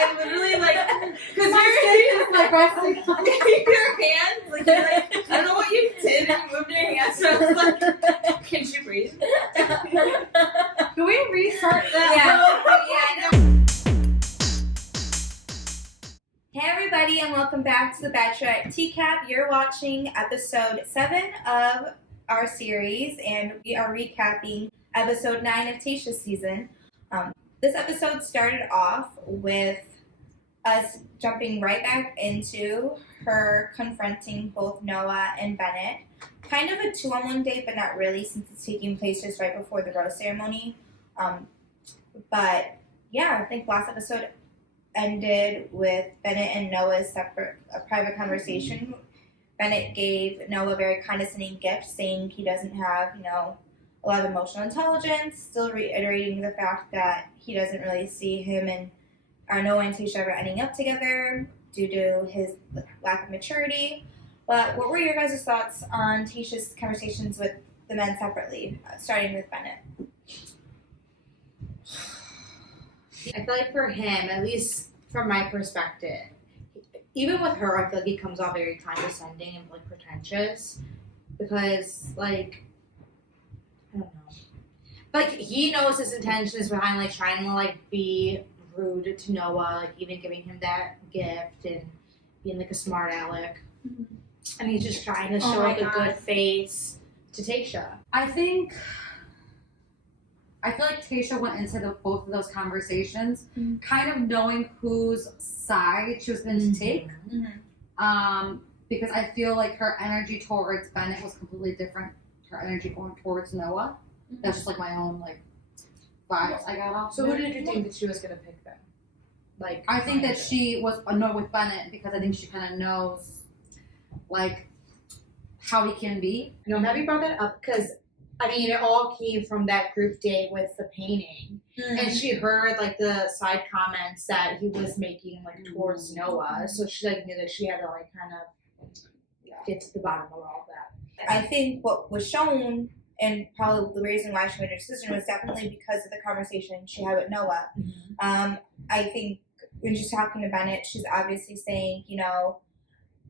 I literally because Just like resting. your hands, you're like, I don't know what you did, and you moved your hands, so I was like, can she breathe? Can we restart that? Yeah. Yeah, I know. Hey everybody, and welcome back to the Bachelorette TCAP. You're watching episode 7 of our series, and we are recapping episode 9 of Tayshia's season. This episode started off with us jumping right back into her confronting both Noah and Bennett. Kind of a 2-on-1 date, but not really, since it's taking place just right before the rose ceremony. But yeah, I think last episode ended with Bennett and Noah's private conversation. Bennett gave Noah a very condescending gift, saying he doesn't have, a lot of emotional intelligence, still reiterating the fact that he doesn't really see him and Noah and Tayshia ever ending up together due to his lack of maturity. But what were your guys' thoughts on Tayshia's conversations with the men separately, starting with Bennett? I feel like for him, at least from my perspective, even with her, I feel like he comes off very condescending and pretentious because, I don't know. But he knows his intentions behind trying to be rude to Noah, even giving him that gift and being a smart aleck. Mm-hmm. And he's just trying to show a good face to Tayshia. I feel like Tayshia went into both of those conversations kind of knowing whose side she was going to take. Mm-hmm. Because I feel like her energy towards Bennett was completely different. Her energy going towards Noah. Mm-hmm. That's just my own vibes I got off. So who did you think that she was going to pick then? I think that she was annoyed with Bennett because I think she kind of knows how he can be. I'm happy you brought that up because it all came from that group date with the painting. Mm. And she heard, the side comments that he was making, towards Noah. So she, knew that she had to, kind of get to the bottom of all that. I think what was shown, and probably the reason why she made her decision, was definitely because of the conversation she had with Noah. Mm-hmm. I think when she's talking to Bennett, she's obviously saying,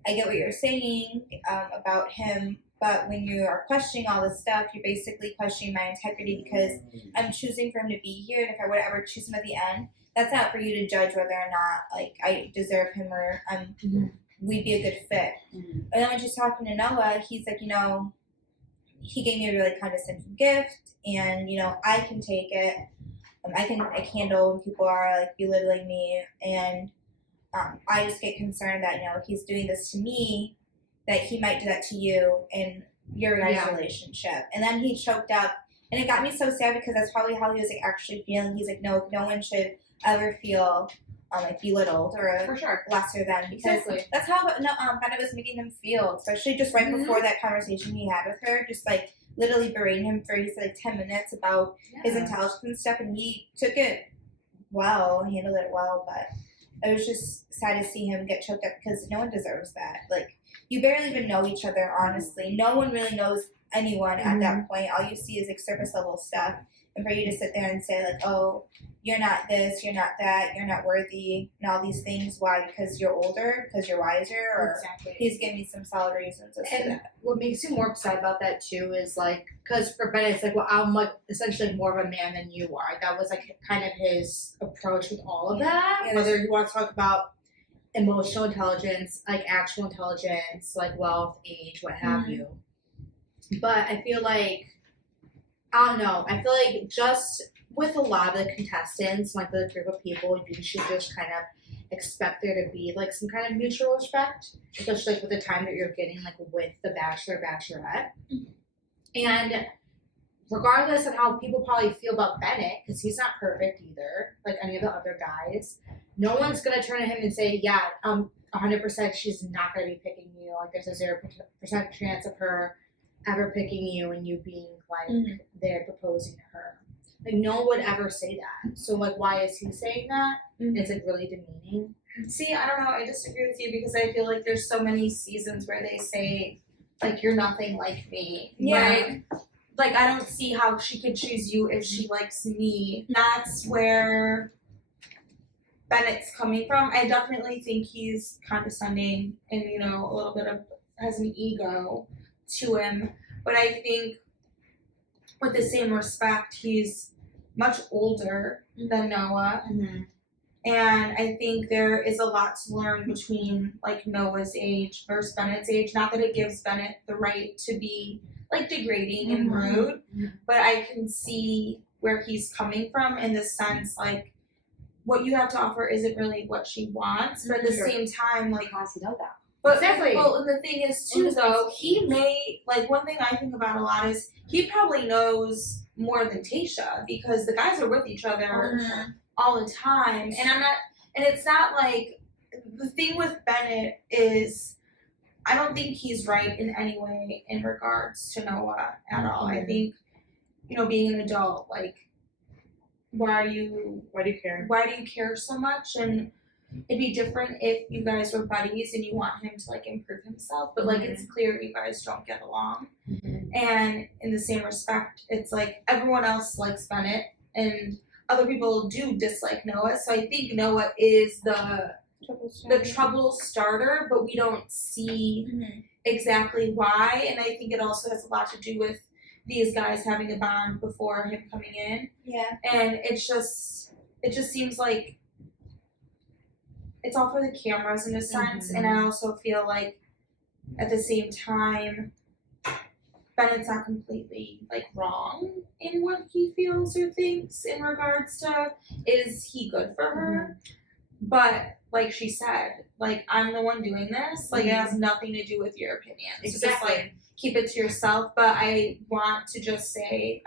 I get what you're saying about him, but when you are questioning all this stuff, you're basically questioning my integrity because I'm choosing for him to be here, and if I would ever choose him at the end, that's not for you to judge whether or not I deserve him or we'd be a good fit. Mm-hmm. And then when she's talking to Noah, he's like, he gave me a really condescending gift, and I can take it. I can handle when people are belittling me, and I just get concerned that if he's doing this to me, that he might do that to you in your guys' relationship. And then he choked up, and it got me so sad because that's probably how he was actually feeling. He's like, no one should ever feel belittled or for sure lesser than, because that's how Bennett was making him feel, especially just right before that conversation he had with her, just literally berating him for 10 minutes about his intelligence and stuff, and he took it well, handled it well, but it was just sad to see him get choked up because no one deserves that. You barely even know each other, honestly. No one really knows anyone at that point. All you see is surface level stuff. And for you to sit there and say oh, you're not this, you're not that, you're not worthy, and all these things. Why? Because you're older, because you're wiser, or he's giving me some solid reasons as to that. What makes you more upset about that too is because for Bennett, it's I'm essentially more of a man than you are. That was kind of his approach with all of that. Yeah. Whether you want to talk about emotional intelligence, actual intelligence, wealth, age, what have you. But I feel I don't know. I feel just with a lot of the contestants, the group of people, you should just kind of expect there to be some kind of mutual respect, especially with the time that you're getting with the Bachelor, Bachelorette. And regardless of how people probably feel about Bennett, because he's not perfect either, any of the other guys, no one's going to turn to him and say, 100% she's not going to be picking you. There's a 0% chance of her ever picking you and you being there proposing to her. No one would ever say that. So why is he saying that? It's really demeaning. See, I don't know. I disagree with you because I feel there's so many seasons where they say you're nothing like me. Yeah. I don't see how she could choose you if she likes me. That's where Bennett's coming from. I definitely think he's condescending and, you know, a little bit of has an ego to him. But I think with the same respect, he's much older than Noah. Mm-hmm. And I think there is a lot to learn between like Noah's age versus Bennett's age. Not that it gives Bennett the right to be like degrading and rude, but I can see where he's coming from in the sense like what you have to offer isn't really what she wants, but at the same time, like How does he know that? but Exactly. well, and the thing is too though, he may like one thing I think about a lot is he probably knows more than Tayshia because the guys are with each other all the time, and it's not like the thing with Bennett is I don't think he's right in any way in regards to Noah at all. I think, you know, being an adult, like why do you care so much? And it'd be different if you guys were buddies and you want him to like improve himself, but like it's clear you guys don't get along. And in the same respect, it's like everyone else likes Bennett and other people do dislike Noah. So I think Noah is the trouble starter, but we don't see exactly why. And I think it also has a lot to do with these guys having a bond before him coming in. Yeah. And it just seems like it's all for the cameras in a sense. And I also feel like at the same time, Bennett's not completely like wrong in what he feels or thinks in regards to is he good for her? But like she said, like I'm the one doing this. Like it has nothing to do with your opinion. It's just like keep it to yourself. But I wanted to just say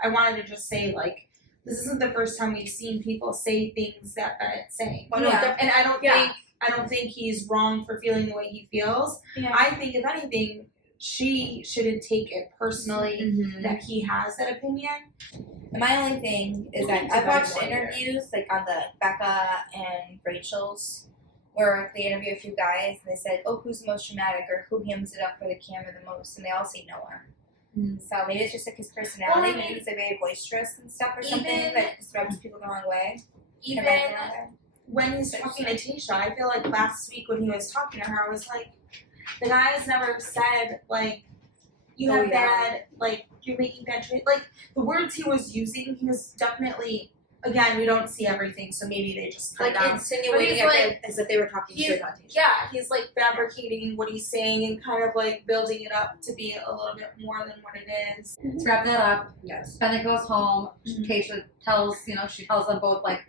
like this isn't the first time we've seen people say things that Bennett's saying. And I don't think he's wrong for feeling the way he feels. Yeah. I think if anything, she shouldn't take it personally that he has that opinion. My only thing is that I've watched interviews like on the Becca and Rachel's where they interview a few guys and they said, oh, who's the most dramatic or who hams it up for the camera the most, and they all say Noah. So maybe it's just like his personality. Well, I mean, maybe he's like very boisterous and stuff or something that just rubs people the wrong way. Even when he's talking to Tayshia, I feel like last week when he was talking to her, I was like, the guy has never said like you have bad, like you're making bad choices. Like the words he was using, he was definitely. Again, we don't see everything, so maybe they just cut like down. insinuating as if they were talking shit about Tayshia. Yeah, he's like fabricating what he's saying and kind of like building it up to be a little bit more than what it is. Let's wrap that up. Yes. Bennett goes home. Tayshia she tells them both like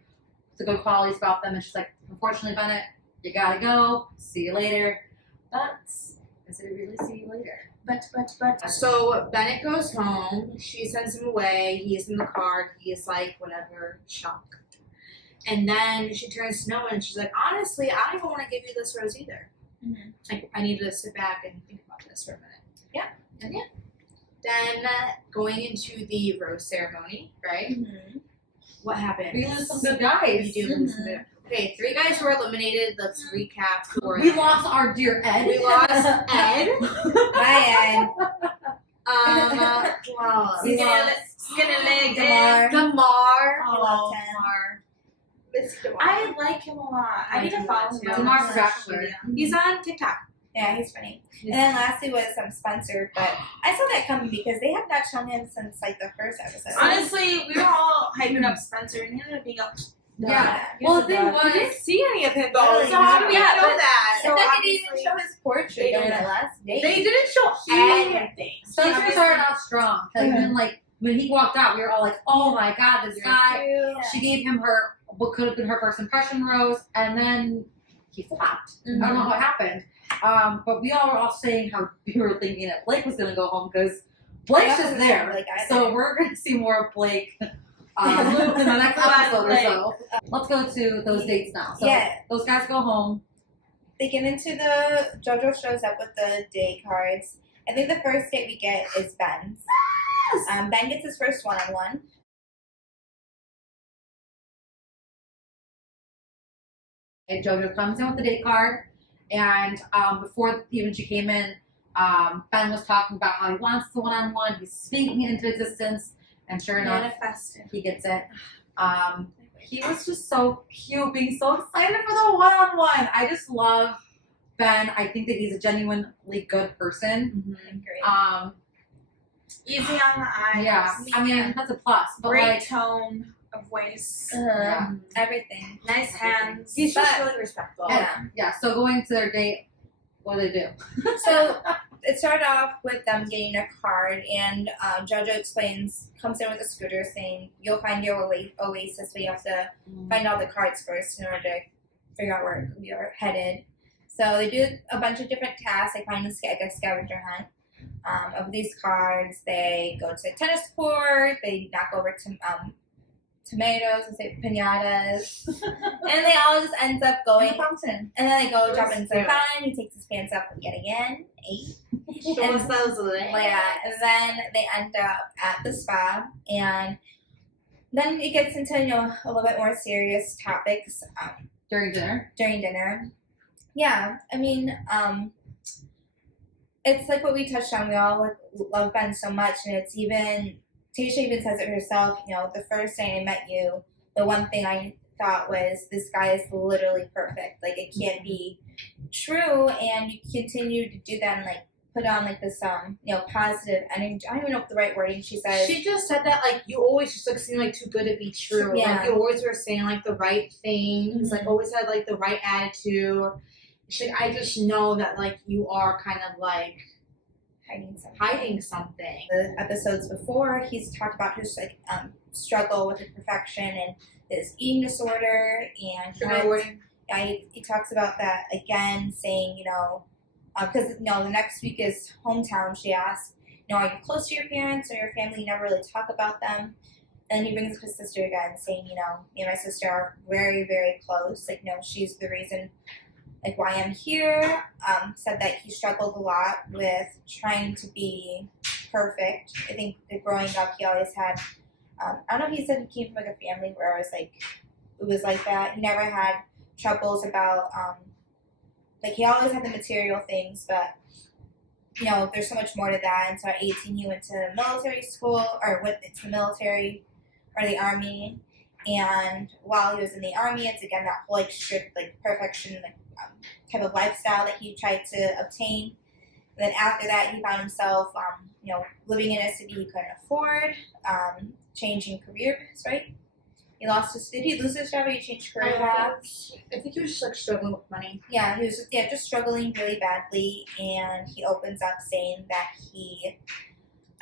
the good qualities about them, and she's like, unfortunately, Bennett, you gotta go. See you later. But is it really see you later? But. So Bennett goes home. She sends him away. He's in the car. He is like, whatever, shocked. And then she turns to Noah and she's like, honestly, I don't even want to give you this rose either. Like, I need to sit back and think about this for a minute. Yeah. And then going into the rose ceremony, right? What happened? We lose some good guys. We do lose some good. Okay, 3 guys were eliminated. Let's recap. We lost our dear Ed. We lost Ed. Hi, Wow. Skinny leg. Ed. Damar. I loved him. Miss Damar. I like him a lot. I need to follow him. Damar's Bachelorette. He's on TikTok. Yeah, he's funny. And then lastly was Spencer, but I saw that coming because they have not shown him since like the first episode. Honestly, we were all hyping up Spencer, and he ended up being up. Yeah. Well, the thing We was, didn't see any of him though. Really? So how do we Yeah, know but- that? And then they didn't obviously- even show his portrait during the last date. They didn't show anything. Spencer started out strong. Then, like, when he walked out, we were all like, oh my god, this guy. Yeah. She gave him what could have been her first impression rose, and then he flopped. I don't know what happened. But we all were all saying how we were thinking that Blake was going to go home because Blake's just there. Blake either. So we're going to see more of Blake in the next episode or so. Let's go to those dates now. So those guys go home. They get into the JoJo shows up with the day cards. I think the first date we get is Ben's. Ben gets his first one-on-one. And JoJo comes in with the date card, and before even she came in, Ben was talking about how he wants the one-on-one. He's speaking it into existence, and sure enough, Manifested. he gets it. he was just so cute, being so excited for the one-on-one. I just love Ben. I think that he's a genuinely good person. Great. Easy on the eyes. Yeah, I mean that's a plus. But Great like, tone of voice. Yeah. Everything. Nice hands. He's just But- really respectful. yeah. So going to their date, what do they do? So it started off with them getting a card, and JoJo comes in with a scooter saying, "You'll find your oasis, but you have to find all the cards first in order to figure out where you're headed." So they do a bunch of different tasks. They find a scavenger hunt of these cards. They go to a tennis court. They knock over tomatoes and say pinatas, and they all just ends up going. fountain. And then they go jump That's into the cute. fountain. He takes his pants off yet again. Show us those legs. Yeah, and then they end up at the spa, and then it gets into a little bit more serious topics During dinner? during dinner. Yeah, I mean, it's like what we touched on. We all like love Ben so much, and it's even Tayshia even says it herself. The first day I met you, the one thing I thought was this guy is literally perfect. Like it can't be true, and you continue to do that and like put on like this positive energy. I don't even know what the right wording she says. She just said that like you always just like seem like too good to be true. Yeah. Like you always were saying like the right things, like always had like the right attitude. She's like, I just know that like you are kind of like hiding something. The episodes before, he's talked about his like struggle with imperfection and his eating disorder, and he talks about that again, saying because the next week is hometown. She asks, are you close to your parents or your family? You never really talk about them. And he brings up his sister again, saying, me and my sister are very, very close. Like, she's the reason, like, why I'm here. Said that he struggled a lot with trying to be perfect. I think that growing up, he always had, I don't know if he said he came from, like, a family where it was like that. He never had troubles about, he always had the material things, but, there's so much more to that. And so at 18, he went to military school, or went into the military, or the army. And while he was in the army, it's again that whole, strict, perfection, type of lifestyle that he tried to obtain. And then after that, he found himself, living in a city he couldn't afford, changing careers, right? Did he lose his job or he changed career paths? I think he was just struggling with money. Yeah, he was just struggling really badly, and he opens up saying that he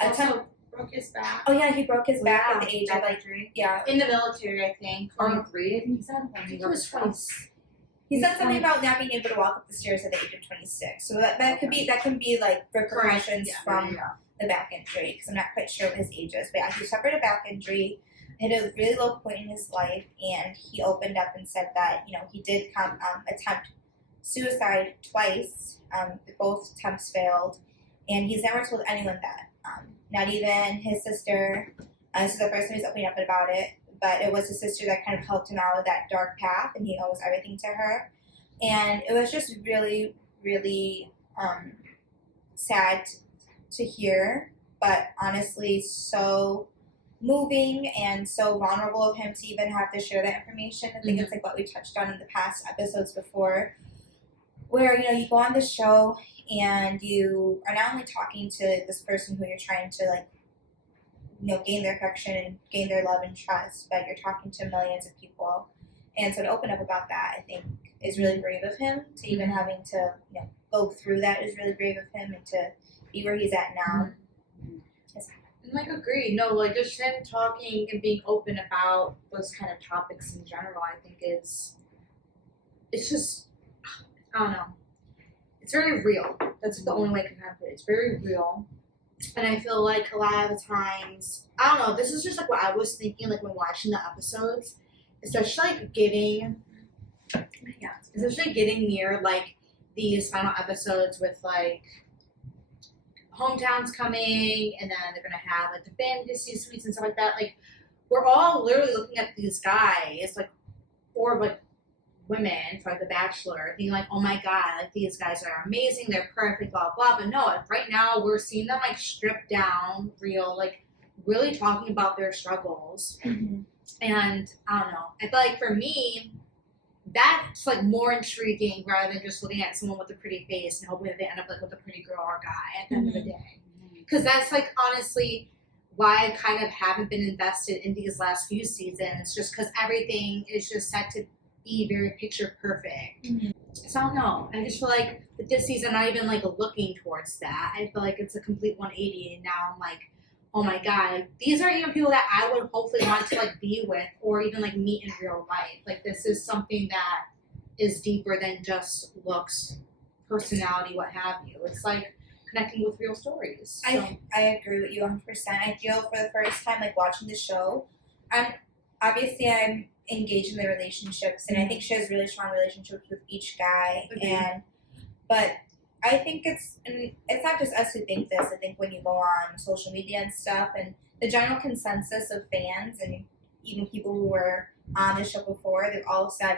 Also broke his back. Oh yeah, he broke his back at the age of in the military, I think. 23, I think he said. I think it was 20. He said something about not being able to walk up the stairs at the age of 26. So that can be repercussions from the back injury, because I'm not quite sure what his age is. But yeah, he suffered a back injury, hit a really low point in his life, and he opened up and said that he did attempt suicide twice. Both attempts failed, and he's never told anyone that. Not even his sister. This is the first time he's opening up about it, but it was his sister that kind of helped him out of that dark path, and he owes everything to her. And it was just really, really sad to hear, but honestly so moving and so vulnerable of him to even have to share that information. I think it's what we touched on in the past episodes before, where you go on the show and you are not only talking to this person who you're trying to gain their affection and gain their love and trust, but you're talking to millions of people. And so to open up about that, I think, is really brave of him. To even having to go through that is really brave of him, and to be where he's at now. Agreed. No, just him talking and being open about those kind of topics in general, I think it's just, I don't know. It's very real. That's the only way I can kind of put it. It's very real. And I feel like a lot of the times, I don't know, this is just what I was thinking when watching the episodes, especially getting near these final episodes with hometowns coming, and then they're gonna have the fantasy suites and stuff like that. We're all literally looking at these guys, or women for the Bachelor, being oh my god, these guys are amazing, they're perfect, blah blah. But no, right now we're seeing them stripped down, real, really talking about their struggles. And I don't know. I feel like for me, that's like more intriguing rather than just looking at someone with a pretty face and hoping that they end up like with a pretty girl or guy at the end of the day. Because that's like honestly why I kind of haven't been invested in these last few seasons, just because everything is just set to be very picture perfect. So I don't know. I just feel like with this season, I'm not even like looking towards that. I feel like it's a complete 180, and now I'm like, oh my god, like, these are even people that I would hopefully want to like be with or even like meet in real life. Like this is something that is deeper than just looks, personality, what have you. It's like connecting with real stories. So. I agree with you 100%. I feel for the first time, like watching the show, I'm engaged in the relationships, and I think she has really strong relationships with each guy. But I think it's not just us who think this. I think when you go on social media and stuff, and the general consensus of fans and even people who were on the show before, they've all said,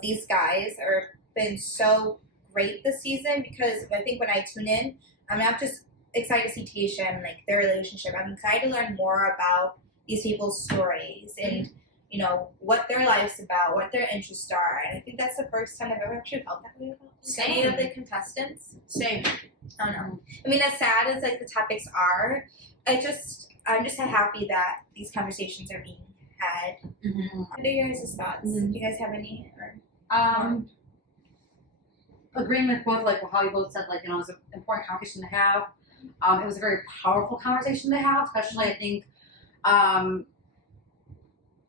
these guys are been so great this season, because I think when I tune in, I'm not just excited to see Tayshia and like their relationship. I'm excited to learn more about these people's stories and what their life's about, what their interests are. And I think that's the first time I've ever actually felt that way about any of the contestants. Same. I don't know. I mean, as sad as like the topics are, I'm just happy that these conversations are being had. What are your guys' thoughts? Do you guys have any? Agreeing with both, like how you both said, like, it was an important conversation to have. It was a very powerful conversation to have, especially I think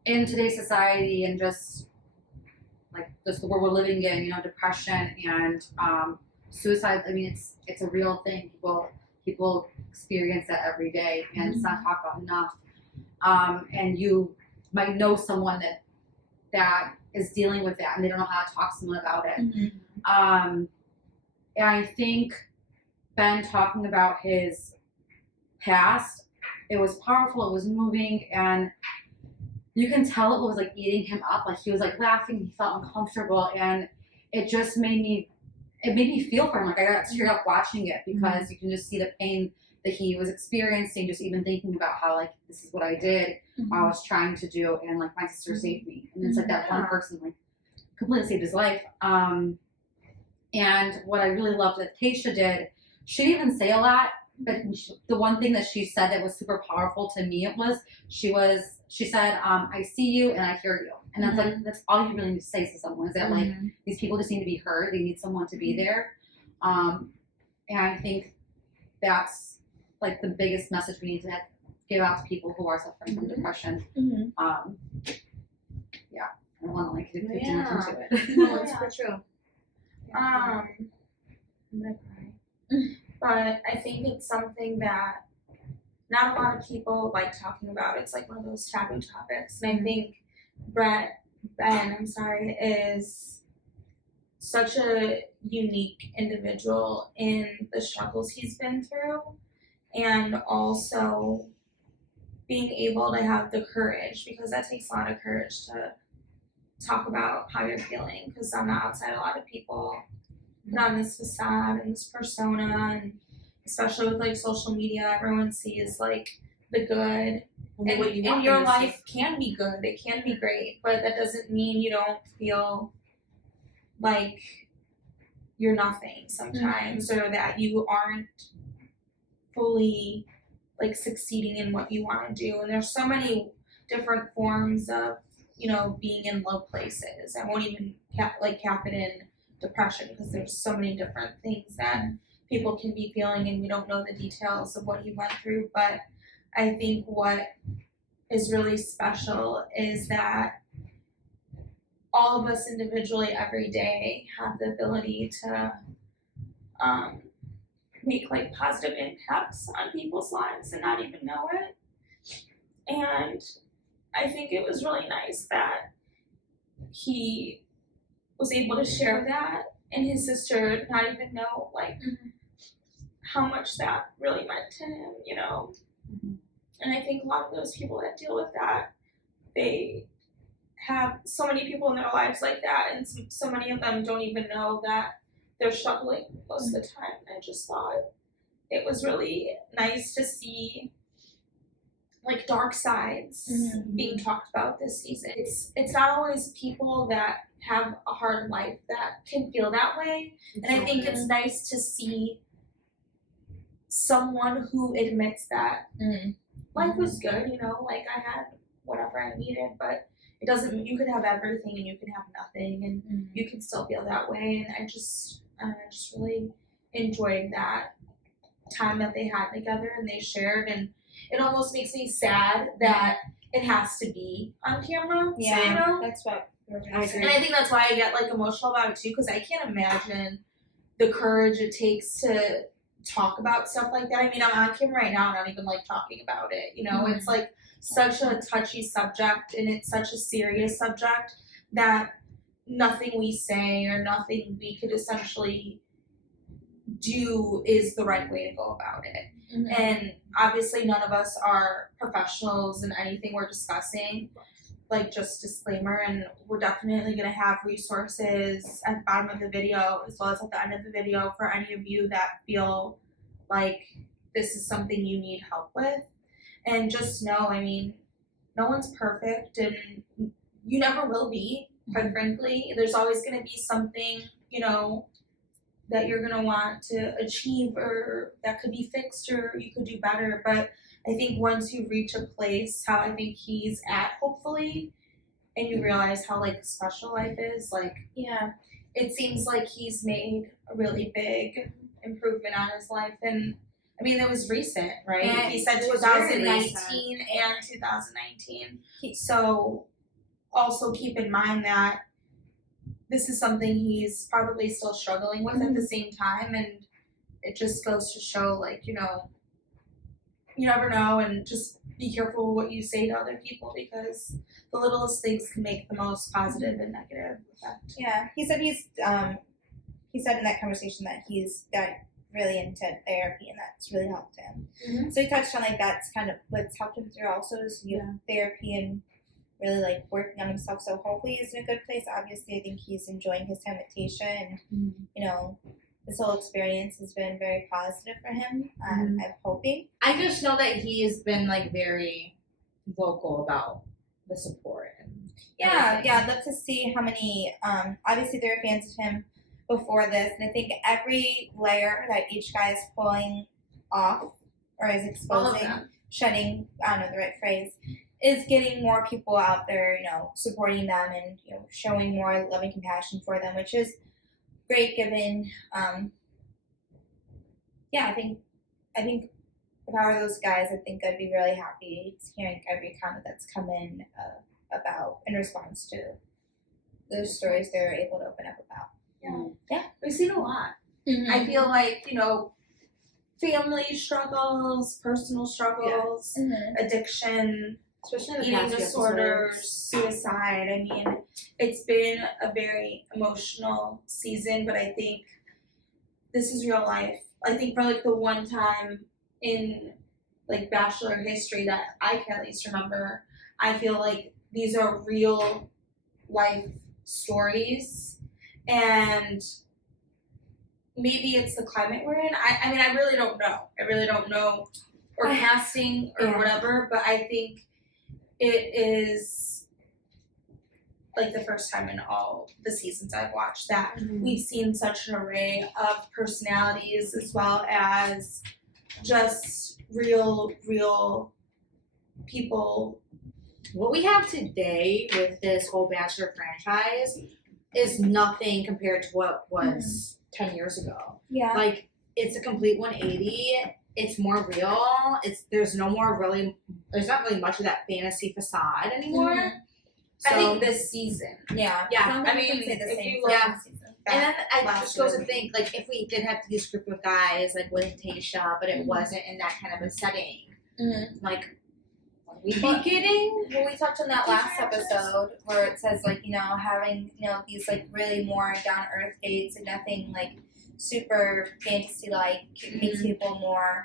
in today's society and just the world we're living in, depression and suicide. I mean, it's a real thing. People experience that every day, and it's not talked about enough. And you might know someone that is dealing with that, and they don't know how to talk to someone about it. And I think Ben talking about his past, it was powerful, it was moving, and you can tell it was like eating him up. Like he was like laughing, he felt uncomfortable, and it just made me feel for him. Like I got teared up watching it, because you can just see the pain that he was experiencing, just even thinking about how like this is what I did, I was trying to do, and like my sister saved me, and it's like that one person like completely saved his life. And what I really loved that Tayshia did, she didn't even say a lot, but the one thing that she said that was super powerful to me, she said, I see you and I hear you. And that's like, that's all you really need to say to someone, is that like, these people just need to be heard. They need someone to be there. And I think that's like the biggest message we need to give out to people who are suffering from depression. Yeah, I don't want to like get too much into it. No, it's for true. I'm gonna cry. But I think it's something that not a lot of people like talking about. It's like one of those taboo topics. And I think Ben, is such a unique individual in the struggles he's been through, and also being able to have the courage, because that takes a lot of courage to talk about how you're feeling, because I'm not outside a lot of people put on this facade and this persona, and especially with like social media, everyone sees like the good, and your life can be good, it can be great, but that doesn't mean you don't feel like you're nothing sometimes, or that you aren't fully like succeeding in what you want to do. And there's so many different forms of being in low places. I won't even cap it in depression, because there's so many different things that people can be feeling, and we don't know the details of what he went through. But I think what is really special is that all of us individually every day have the ability to make like positive impacts on people's lives and not even know it. And I think it was really nice that he was able to share that, and his sister not even know like how much that really meant to him, And I think a lot of those people that deal with that, they have so many people in their lives like that, and so many of them don't even know that they're struggling most of the time. I just thought it was really nice to see like dark sides being talked about this season. It's not always people that have a hard life that can feel that way. And I think it's nice to see someone who admits that life was good, you know, like I had whatever I needed, but it doesn't, you could have everything and you can have nothing and you can still feel that way. And I just really enjoyed that time that they had together and they shared, and it almost makes me sad that it has to be on camera. Yeah, so, you know? that's what I agree. And I think that's why I get like emotional about it too, because I can't imagine the courage it takes to talk about stuff like that. I mean, I'm on camera right now, not even like talking about it. You know, it's like such a touchy subject and it's such a serious subject that nothing we say or nothing we could essentially do is the right way to go about it. And obviously none of us are professionals in anything we're discussing, like just disclaimer, and we're definitely going to have resources at the bottom of the video as well as at the end of the video for any of you that feel like this is something you need help with. And just know, I mean, no one's perfect and you never will be, quite frankly. There's always going to be something, you know, that you're going to want to achieve or that could be fixed or you could do better. But I think once you reach a place, how I think he's at, hopefully, and you realize how, like, special life is, like, it seems like he's made a really big improvement on his life. And, I mean, it was recent, right? And he said it was 2019 and 2019. So also keep in mind that this is something he's probably still struggling with at the same time, and it just goes to show, like, you know, you never know, and just be careful what you say to other people because the littlest things can make the most positive and negative effect. Yeah, he said he said in that conversation that he's got really into therapy and that's really helped him. So he touched on like that's kind of what's helped him through also is therapy and really like working on himself. So hopefully he's in a good place. Obviously, I think he's enjoying his time with Tayshia, and you know, this whole experience has been very positive for him. I'm hoping. I just know that he has been like very vocal about the support. And I'd love to see how many. Obviously, there are fans of him before this, and I think every layer that each guy is pulling off or is exposing, shedding. I don't know the right phrase. Is getting more people out there, you know, supporting them and, you know, showing more love and compassion for them, which is great given, I think if I were those guys, I think I'd be really happy hearing every comment that's come in about, in response to those stories they're able to open up about. Yeah. We've seen a lot. I feel like, you know, family struggles, personal struggles, addiction, especially in the eating past few disorders, episodes. suicide. I mean, it's been a very emotional season, but I think this is real life. I think for like the one time in like Bachelor history that I can at least remember, I feel like these are real life stories, and maybe it's the climate we're in. I mean, I really don't know. Or casting or whatever, but I think it is like the first time in all the seasons I've watched that we've seen such an array of personalities as well as just real people. What we have today with this whole Bachelor franchise is nothing compared to what was 10 years ago. Yeah. Like, it's a complete 180. It's more real. There's not really much of that fantasy facade anymore. So, I think this season. Yeah. I mean, say the if same you for look last season. and then I last just goes year. to think, like, if we did have this group of guys, like, with Tayshia, but it wasn't in that kind of a setting, like, what we be getting? Well, we talked on that last episode where it says, like, you know, having, you know, these, like, really more down-to-earth dates and nothing, like, super fantasy-like. It makes people more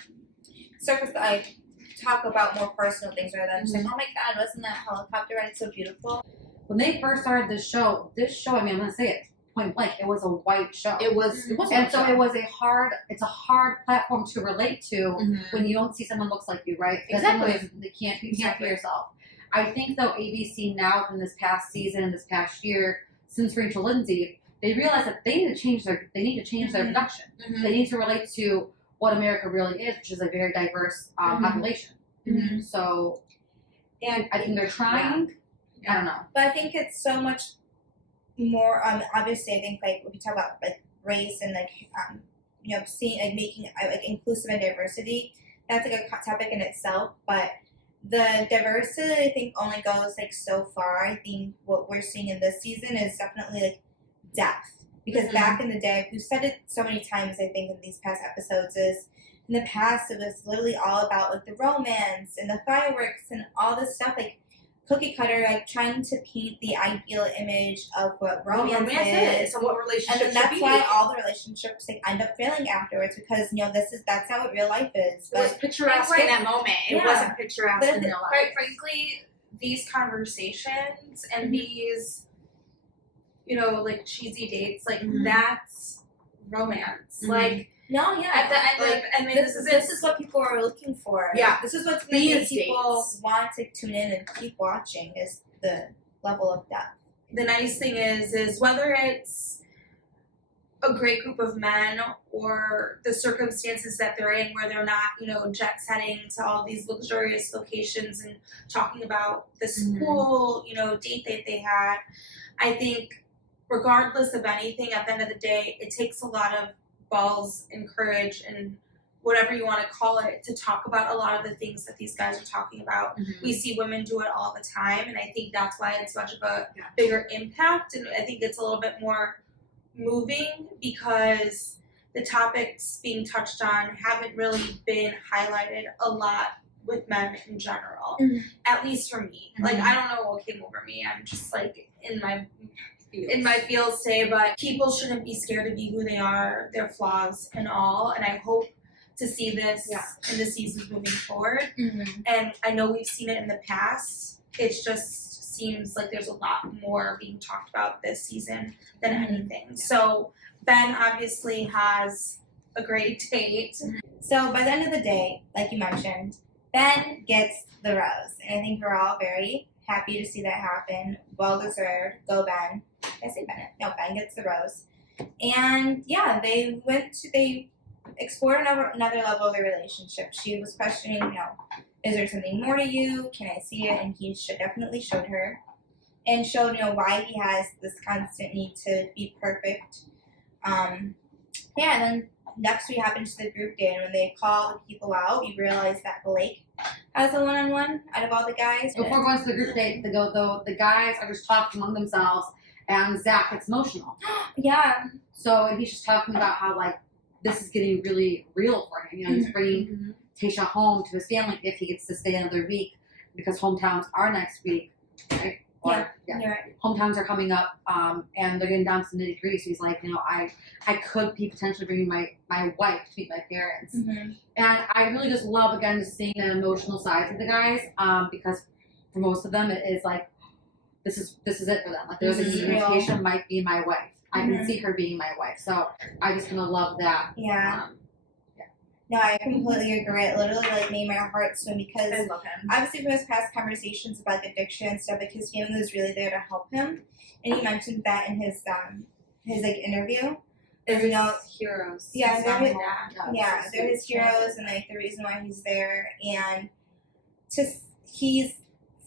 surface, like, talk about more personal things rather than just like, oh my god, wasn't that helicopter ride so beautiful? When they first started this show, I mean, I'm gonna say it, point blank. It was a white show. It was And so it was it's a hard platform to relate to when you don't see someone looks like you, right? Exactly. You can't be yourself. I think though ABC now in this past season, this past year, since Rachel Lindsay, they realized that they need to change their production. They need to relate to what America really is, which is a very diverse population. So, and I think they're trying. Yeah. I don't know, but I think it's so much more. Obviously, I think like when we talk about like race and like seeing like making like inclusive and diversity, that's like a topic in itself. But the diversity, I think, only goes like so far. I think what we're seeing in this season is definitely like depth. Because back in the day, we've said it so many times, I think, in these past episodes, is in the past it was literally all about like the romance and the fireworks and all this stuff, like cookie cutter, like trying to paint the ideal image of what romance is and what relationships and then that's why all the relationships like end up failing afterwards, because that's how real life is. But it was picturesque in that moment. It wasn't picturesque in real life. Quite frankly, these conversations and these, like cheesy dates, like that's romance. Like no, yeah. At the end, like this is what people are looking for. Yeah, this is what's going to make people want to tune in and keep watching, is the level of depth. The nice thing is whether it's a great group of men or the circumstances that they're in, where they're not, jet setting to all these luxurious locations and talking about this cool, date that they had. I think regardless of anything, at the end of the day, it takes a lot of balls and courage and whatever you want to call it to talk about a lot of the things that these guys are talking about. We see women do it all the time, and I think that's why it's much of a bigger impact, and I think it's a little bit more moving because the topics being touched on haven't really been highlighted a lot with men in general, at least for me. Like, I don't know what came over me. I'm just like in my feels today, but people shouldn't be scared to be who they are, their flaws and all. And I hope to see this in the seasons moving forward. And I know we've seen it in the past. It just seems like there's a lot more being talked about this season than anything. So Ben obviously has a great date. So by the end of the day, like you mentioned, Ben gets the rose. And I think we're all very happy to see that happen. Well deserved. Go Ben. I say Bennett. No, Ben gets the rose. And yeah, they explored another level of their relationship. She was questioning, is there something more to you? Can I see it? And he definitely showed her. And showed, why he has this constant need to be perfect. And then next we happened to the group date, and when they call the people out, we realized that Blake has a one-on-one out of all the guys. Before going to the group date, the guys are just talking among themselves, and Zach gets emotional. Yeah. So he's just talking about how, like, this is getting really real for him. He's bringing Tayshia home to his family if he gets to stay another week, because hometowns are next week, right? You're right. Hometowns are coming up, and they're getting down to the nitty-gritty. So he's like, I could be potentially bringing my wife to meet my parents. And I really just love, again, just seeing that emotional side of the guys, because for most of them, it is like, this is it for them. Like, there's a communication might be my wife. I can see her being my wife. So I just gonna love that. Yeah. No, I completely agree. It literally made my heart swim, because I love him. Obviously from his past conversations about addiction and stuff, like his family was really there to help him, and he mentioned that in his interview. There's heroes. Yeah, they're his heroes, and the reason why he's there. And he's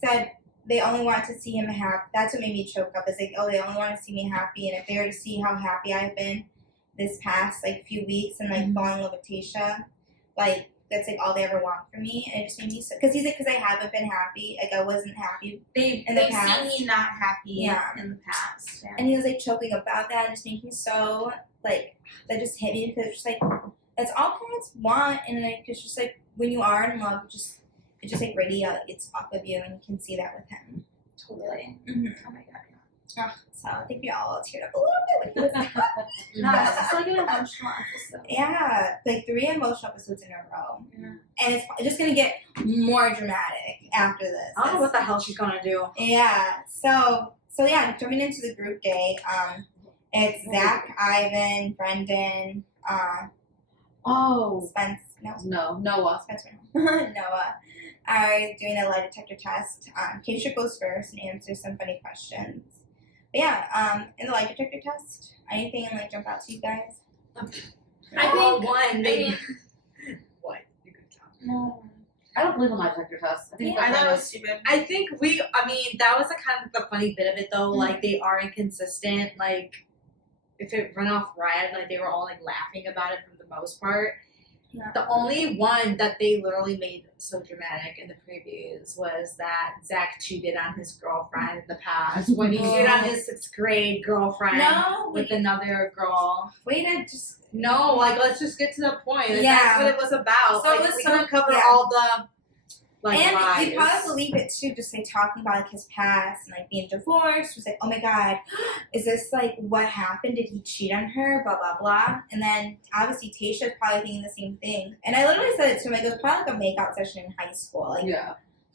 said they only want to see him happy. That's what made me choke up. It's like, oh, they only want to see me happy, and if they were to see how happy I've been this past few weeks and falling in love with Tayshia, that's all they ever want from me. And it just made me so, because he's like, because I haven't been happy, I wasn't happy in the past. They've seen me not happy in the past. Yeah. And he was choking about that, and just making me so that just hit me, because it's just that's all parents want, and it's just when you are in love, it just radiates off of you, and you can see that with him. Totally. Oh my god. Yeah. So I think we all teared up a little bit when he was No, it's an emotional episode. Yeah, 3 emotional episodes in a row. Yeah. And it's just gonna get more dramatic after this. I don't know what the hell she's gonna do. Yeah. So yeah, jumping into the group date, It's Zach, Ivan, Brendan, Spence. Noah. Spencer. Noah are doing a lie detector test. Tayshia goes first and answers some funny questions. But yeah, in the lie detector test, anything like jump out to you guys? I think one, maybe. What? You could tell. No. I don't believe in lie detector tests. I think I thought it was stupid. I think that was kind of the funny bit of it though. Like they are inconsistent. Like if it run off red, like they were all like laughing about it for the most part. Yeah. The only one that they literally made so dramatic in the previews was that Zach cheated on his girlfriend in the past when he cheated on his 6th grade girlfriend with another girl. No, like let's just get to the point. Like, that's what it was about. So like, it was we can uncover all the and lies. you probably believe it too, just like talking about like his past and like being divorced. Was like, oh my god, is this like what happened? Did he cheat on her? Blah blah blah. And then obviously Tayshia's probably thinking the same thing. And I literally said it to him. Like, it was probably like a makeout session in high school. Like,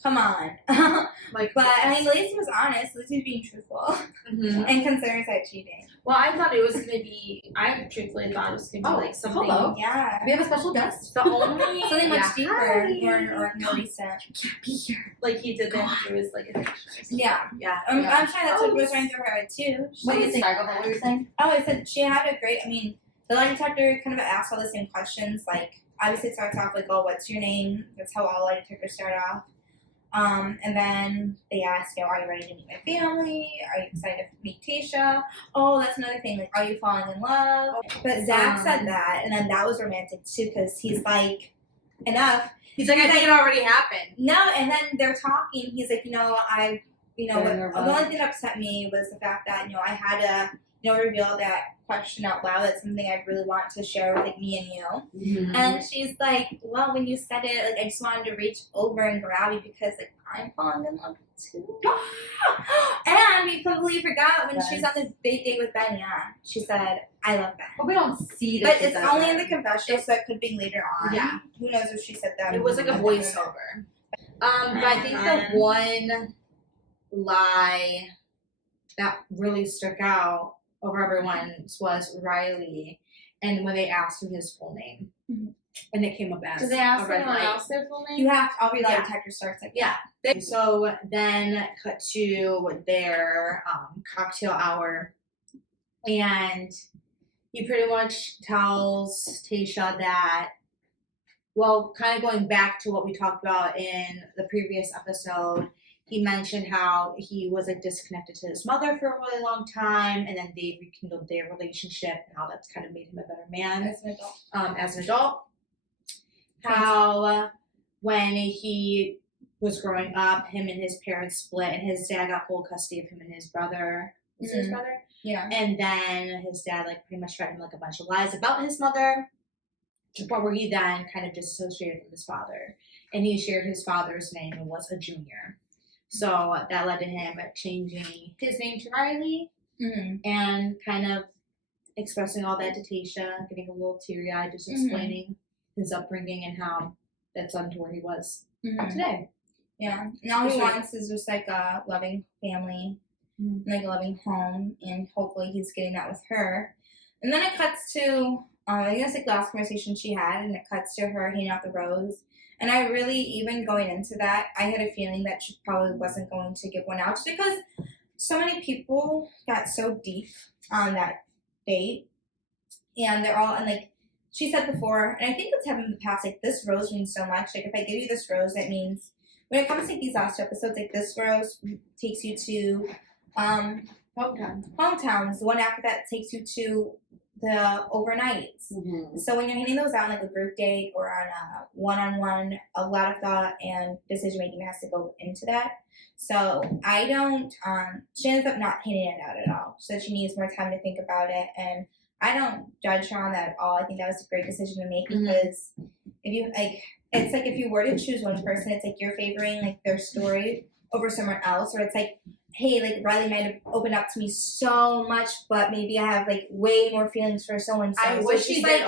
come on. But I mean, Lacey was honest. Lacey was being truthful and considers that cheating. Well, I thought it was gonna be. I truthfully thought it was gonna be like something. Hello. Yeah. We have a special guest. The only Something much deeper Hi. or more recent. Can't be here. like he did then through his like addiction. Yeah. Yeah. I'm sure that's what was running through her head too. What do you think? What were you saying? Oh, I said she had a great. I mean, the lie detector kind of asked all the same questions. Like, obviously, it starts off like, "Oh, what's your name?" That's how all lie detectors start off. And then they ask, "Are you ready to meet my family? Are you excited to meet Tayshia?" Oh, that's another thing. Like, are you falling in love? But Zach said that, and then that was romantic too, because he's like, enough. He's like, I think it already happened. No, and then they're talking. He's like, the only thing that upset me was the fact that, I had to, reveal that question out loud. That's something I really want to share with, like, me and you. Mm-hmm. And she's like, well, when you said it, like, I just wanted to reach over and grab you because, like, I'm falling in love too. And we completely forgot when she's on the date with Ben, she said, I love Ben. But we don't see that. But it's only in the confessional, so it could be later on. Yeah. Who knows if she said that. It was like a voiceover. But I think the one lie that really stuck out over everyone's was Riley, and when they asked him his full name, and it came up as Did they ask a red anyone light. else their full name? You have to, every lie detector starts like Yeah. So then cut to their cocktail hour, and he pretty much tells Tayshia that, well, kind of going back to what we talked about in the previous episode, he mentioned how he was like disconnected to his mother for a really long time, and then they rekindled their relationship, and how that's kind of made him a better man as an adult. How when he was growing up, him and his parents split, and his dad got full custody of him and his brother. Was it his brother? Yeah. And then his dad like pretty much threatened like a bunch of lies about his mother, to the point where he then kind of disassociated from his father, and he shared his father's name and was a junior. So that led to him changing his name to Riley, and kind of expressing all that to Tayshia, getting a little teary-eyed, just explaining his upbringing and how that's led to where he was today. Yeah. And all he wants is just like a loving family, like a loving home, and hopefully he's getting that with her. And then it cuts to, I guess like last conversation she had, and it cuts to her handing out the rose. And I really, even going into that, I had a feeling that she probably wasn't going to give one out, just because so many people got so deep on that date, and they're all, and like she said before, and I think it's happened in the past, like this rose means so much. Like if I give you this rose, that means, when it comes to like, these last two episodes, like this rose takes you to hometowns. The one after that takes you to the overnights. So when you're handing those out on like a group date or on a one-on-one, a lot of thought and decision making has to go into that. So I don't, she ends up not handing it out at all. So she needs more time to think about it, and I don't judge her on that at all. I think that was a great decision to make, because if you like, it's like if you were to choose one person, it's like you're favoring like their story over someone else, or it's like, hey, like Riley might have opened up to me so much, but maybe I have like way more feelings for so and so. I wish she did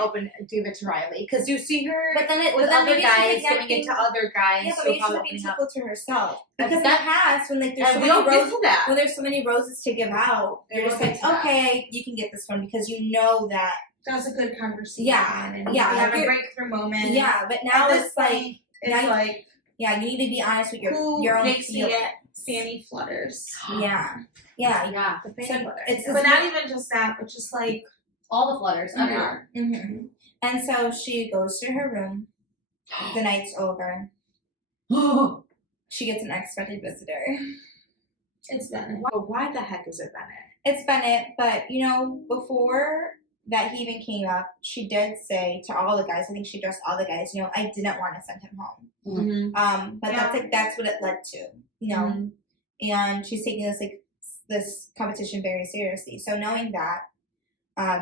give it to Riley, because you see her but then with other maybe guys she's giving it to other guys. Yeah, but who maybe she's probably being opening up. typical to herself. Because in the That- past, when like there's so And we many don't get roses, to that. when there's so many roses to give out, We they're just don't like, get to that. okay, you can get this one because you know that. That's a good conversation. Yeah, and yeah, you have a you're- breakthrough moment. Yeah, but now At this it's like, point, it's now you- like yeah, you need to be honest with who your own makes me feelings. get fanny flutters. Yeah, yeah. Yeah. The So fanny flutter. it's But not even just that, but just like All the flutters everywhere. Mm-hmm. And so she goes to her room. The night's over. She gets an unexpected visitor. it's Bennett. But why the heck is it Bennett? It's Bennett, but you know, before that he even came up, she did say to all the guys, I think she addressed all the guys, you know, I didn't want to send him home. Mm-hmm. But that's what it led to, you know. And she's taking this competition very seriously. So knowing that,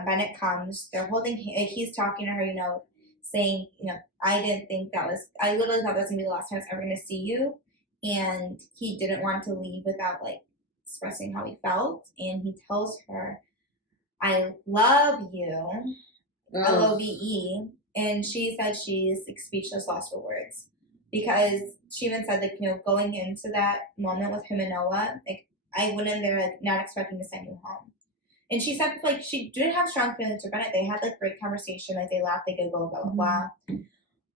Bennett comes, they're holding, he's talking to her, you know, saying, you know, I literally thought that was gonna be the last time I was ever gonna see you. And he didn't want to leave without like expressing how he felt. And he tells her, I love you, LOVE. And she said she's like speechless, lost for words. Because she even said, like, you know, going into that moment with him and Noah, like, I went in there, like, not expecting to send you home. And she said, like, she didn't have strong feelings for Bennett. They had, like, great conversation. Like, they laughed, they giggled, blah, blah,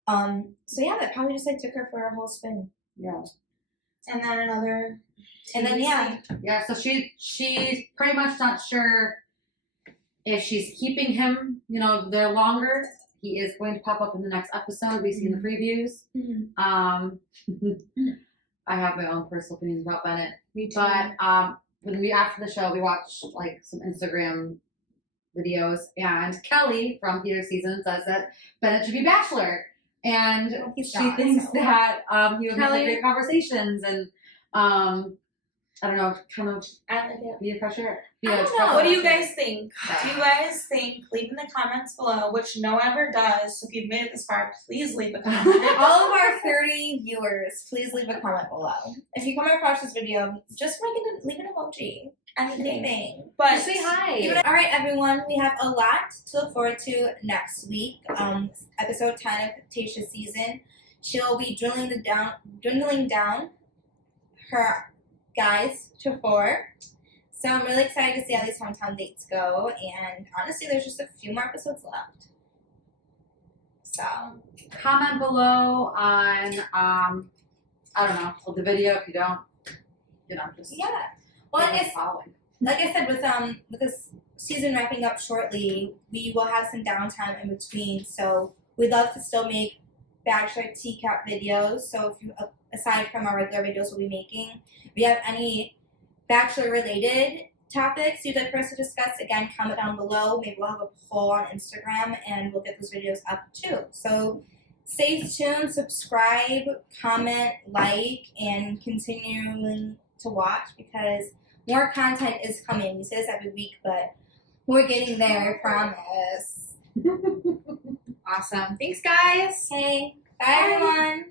blah. So, yeah, that probably just, like, took her for a whole spin. Yeah. And then another. And then, yeah. Yeah, so she's pretty much not sure if she's keeping him, you know, there longer. He is going to pop up in the next episode. We've seen the previews. I have my own personal opinions about Bennett. Me too. But after the show, we watched like some Instagram videos, and Kelly from Theater Season says that Bennett should be Bachelor, and He's she not, thinks so. that he would make Kelly- like, great conversations and I don't know, kind of I like it. be a fresh air. I don't know. What do you guys think? Do you guys think? Leave in the comments below, which no one ever does. So if you've made it this far, please leave a comment. All of our 30 viewers, please leave a comment below. If you come across this video, just leave an emoji. Anything. But Say hi. All right, everyone. We have a lot to look forward to next week. Episode 10 of Tayshia's season. She'll be dwindling down her guys to 4. So I'm really excited to see how these hometown dates go. And honestly, there's just a few more episodes left. So Comment below on I don't know, the video if you don't, you know, just yeah. Well, I guess following. like I said, with this season wrapping up shortly, we will have some downtime in between. So we'd love to still make Bachelor TCAP videos. So if you, aside from our regular videos we'll be making, if you have any Bachelor related topics you'd like for us to discuss, again, comment down below. Maybe we'll have a poll on Instagram and we'll get those videos up too. So stay tuned, subscribe, comment, like, and continuing to watch because more content is coming. We say this every week, but we're getting there, I promise. Awesome. Thanks, guys. Okay, bye everyone.